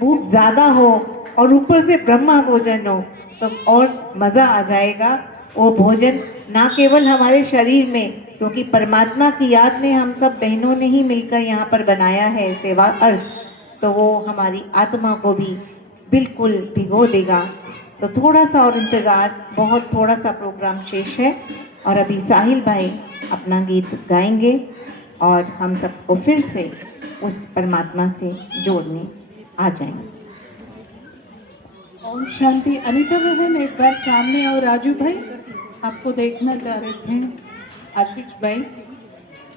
भूख ज़्यादा हो और ऊपर से ब्रह्मा भोजन हो तो और मज़ा आ जाएगा। वो भोजन ना केवल हमारे शरीर में, क्योंकि परमात्मा की याद में हम सब बहनों ने ही मिलकर यहाँ पर बनाया है सेवा अर्थ, तो वो हमारी आत्मा को भी बिल्कुल भिगो देगा। तो थोड़ा सा और इंतज़ार, बहुत थोड़ा सा प्रोग्राम शेष है और अभी साहिल भाई अपना गीत गाएंगे और हम सबको फिर से उस परमात्मा से जोड़ने आ जाएंगे। ओम शांति। अनीता बहन एक बार सामने और राजू भाई आपको देखना चाह रहे थे, आशीष भाई।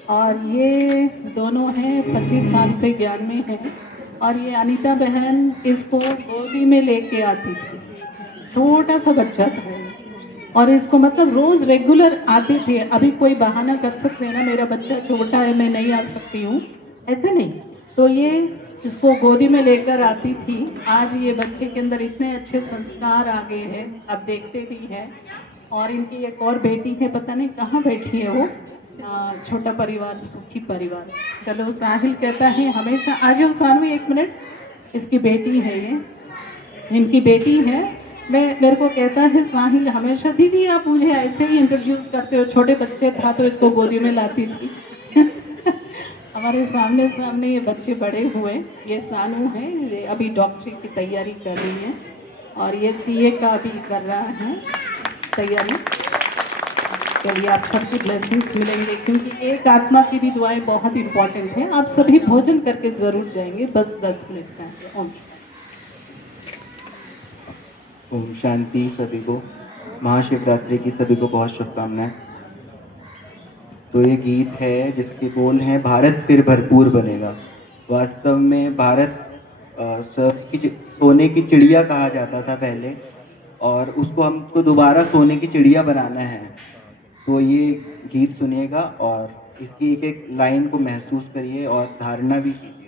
और ये दोनों हैं 25 साल से ज्ञान में हैं। और ये अनीता बहन इसको गोदी में लेके आती थी, छोटा सा बच्चा था और इसको मतलब रोज रेगुलर आती थी। अभी कोई बहाना कर सकते हैं ना, मेरा बच्चा छोटा है मैं नहीं आ सकती हूँ, ऐसे नहीं। तो ये इसको गोदी में लेकर आती थी। आज ये बच्चे के अंदर इतने अच्छे संस्कार आ गए हैं, आप देखते भी हैं। और इनकी एक और बेटी है, पता नहीं कहाँ बैठी है वो, छोटा परिवार सुखी परिवार। चलो साहिल कहता है हमेशा आ जाओ सानवी, 1 मिनट। इसकी बेटी है ये, इनकी बेटी है। मेरे को कहता है साहिल हमेशा, दीदी आप मुझे ऐसे ही इंट्रोड्यूस करते हो, छोटे बच्चे था तो इसको गोदी में लाती थी। हमारे सामने सामने ये बच्चे बड़े हुए। ये सानू है, ये अभी डॉक्टरी की तैयारी कर रही है और ये सीए का भी कर रहा है तैयारी। चलिए आप सबकी ब्लेसिंग्स मिलेंगे, क्योंकि एक आत्मा की भी दुआएं बहुत इंपॉर्टेंट है। आप सभी भोजन करके ज़रूर जाएंगे, बस 10 मिनट का है। ओम शांति। सभी को महाशिवरात्रि की सभी को बहुत शुभकामनाएं। तो ये गीत है जिसके बोल हैं, भारत फिर भरपूर बनेगा। वास्तव में भारत सोने की चिड़िया कहा जाता था पहले, और उसको हमको दोबारा सोने की चिड़िया बनाना है। तो ये गीत सुनिएगा और इसकी एक एक लाइन को महसूस करिए और धारणा भी कीजिए।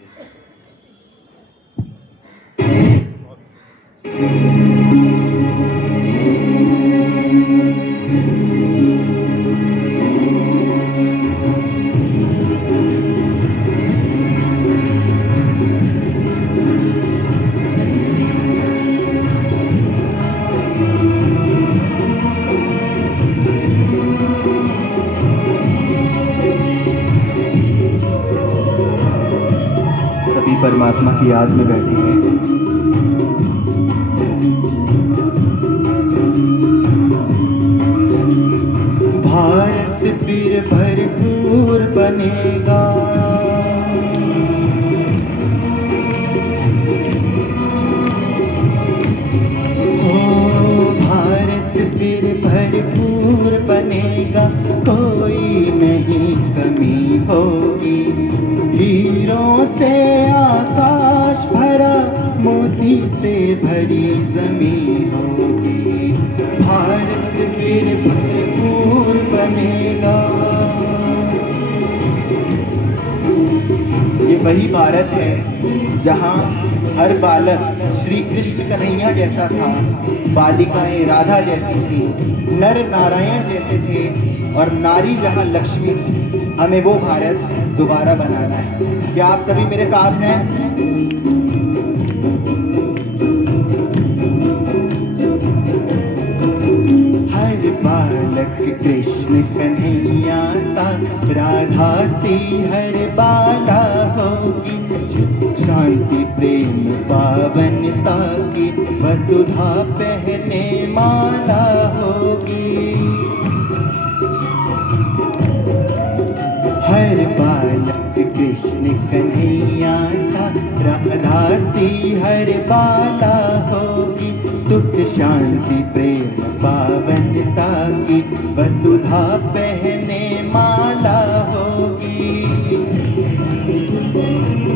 परमात्मा की याद में बैठे हैं। भारत फिर भरपूर बनेगा, हो भारत फिर भरपूर बनेगा, कोई नहीं कमी होगी। हीरों से आकाश भरा, मोती से भरी जमीन होगी। भारत फिर भरपूर बनेगा। ये वही भारत है जहाँ हर बालक श्री कृष्ण कन्हैया जैसा था, बालिकाएं राधा जैसी थी, नर नारायण जैसे थे और नारी जहाँ लक्ष्मी थी। हमें वो भारत दोबारा बनाना है। क्या आप सभी मेरे साथ हैं? हर बालक कृष्ण कन्हैया सा, राधा सी हर बाला होगी। शांति प्रेम पावनता की वसुधा पहने माला होगी। हर बालक कृष्ण कन्हैया सा, राधा सी हर बाला होगी। सुख शांति प्रेम पावनता की वसुधा पहने माला होगी।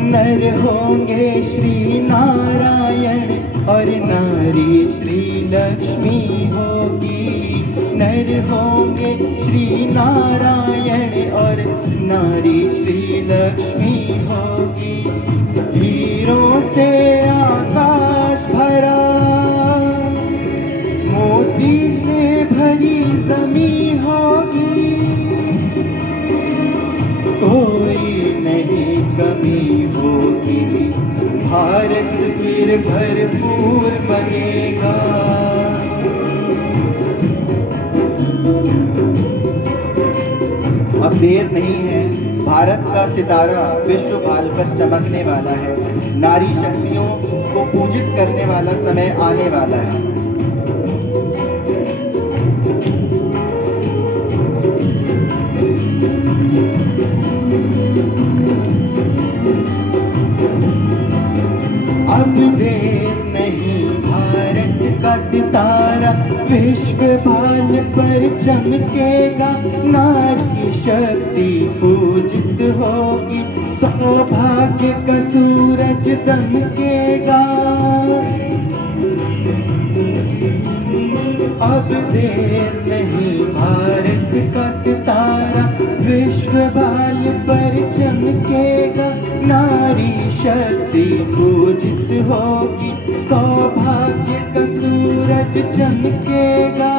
नर होंगे श्री नारायण और नारी श्री लक्ष्मी होगी। नर होंगे श्री नारायण और नारी श्री लक्ष्मी होगी। हीरों से आकाश भरा, मोती से भरी जमीन होगी। कोई नहीं कमी होगी। भारत फिर फिर भरपूर बनेगा। अब देर नहीं है, भारत का सितारा विश्व भाल पर चमकने वाला है। नारी शक्तियों को पूजित करने वाला समय आने वाला है। अब देर नहीं, भारत का सितारा विश्व भाल पर चमकेगा। नारी शक्ति पूजित होगी, सौभाग्य का सूरज दमकेगा। अब देर नहीं, भारत का सितारा विश्व भाल पर चमकेगा। नारी शक्ति पूजित होगी, सौभाग्य का सूरज चमकेगा।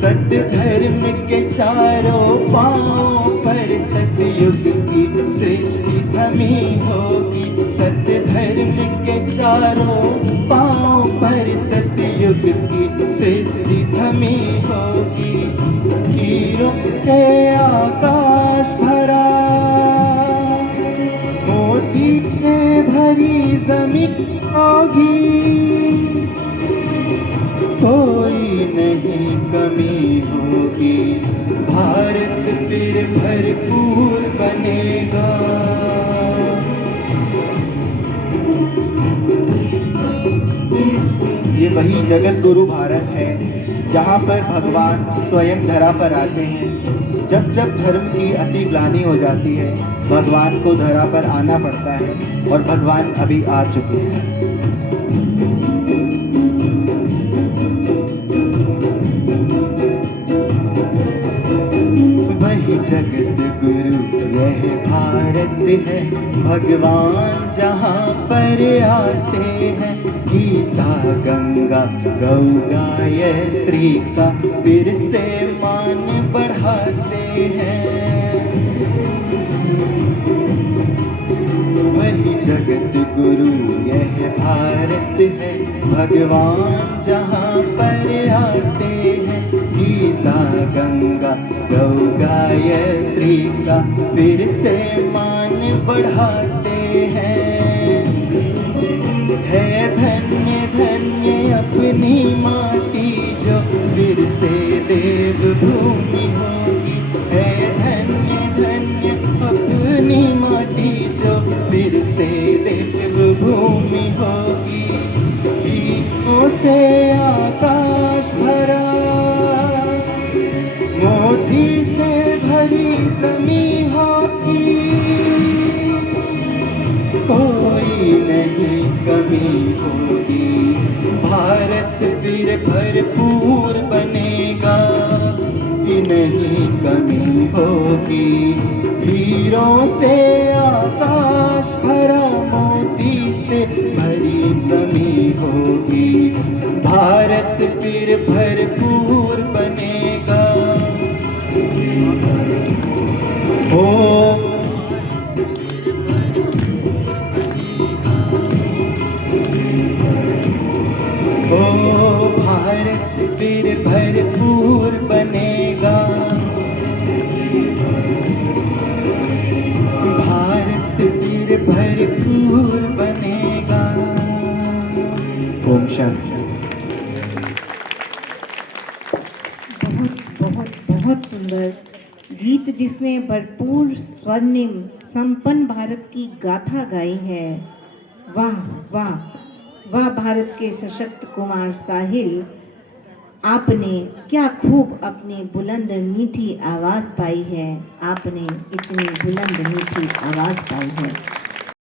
सत्य धर्म के चारों पांवों पर सतयुग की सृष्टि थमी होगी। सत्य धर्म के चारों पांवों पर सतयुग की सृष्टि थमी होगी। हीरों से आकाश भरा, मोती से भरी जमीन होगी। कोई नहीं कमी होगी, भारत फिर भरपूर बनेगा। ये वही जगत गुरु भारत है जहाँ पर भगवान स्वयं धरा पर आते हैं। जब जब धर्म की अति ग्लानि हो जाती है, भगवान को धरा पर आना पड़ता है और भगवान अभी आ चुके हैं। वही जगत गुरु यह भारत है, भगवान जहाँ पर आते हैं। गीता गंगा गौ गायत्री का फिर से मान बढ़ाते हैं। वही जगत गुरु यह भारत है, भगवान जहाँ पर आते हैं। गीता गंगा गौ गायत्री का फिर से मान बढ़ाते हैं। है धन्य धन्य अपनी माटी जो फिर से देव भूमि होगी। है धन्य धन्य अपनी माटी जो फिर से देव भूमि होगी। हीरों से आकाश भरा, मोती से भरी जमीन होगी। कोई नहीं कमी होगी, भारत फिर भरपूर बनेगा। ही नहीं कमी होगी, हीरों से आकाश भरा, मोती से भरी जमीन होगी। भारत फिर भरपूर बनेगा। ओ भारत फिर भरपूर बनेगा। भारत फिर भरपूर बनेगा। ओम शांति। बहुत बहुत बहुत सुंदर गीत जिसने भरपूर स्वर्णिम संपन्न भारत की गाथा गाई है। वाह वाह वाह, भारत के सशक्त कुमार साहिल, आपने क्या खूब अपनी बुलंद मीठी आवाज़ पाई है। आपने इतनी बुलंद मीठी आवाज़ पाई है।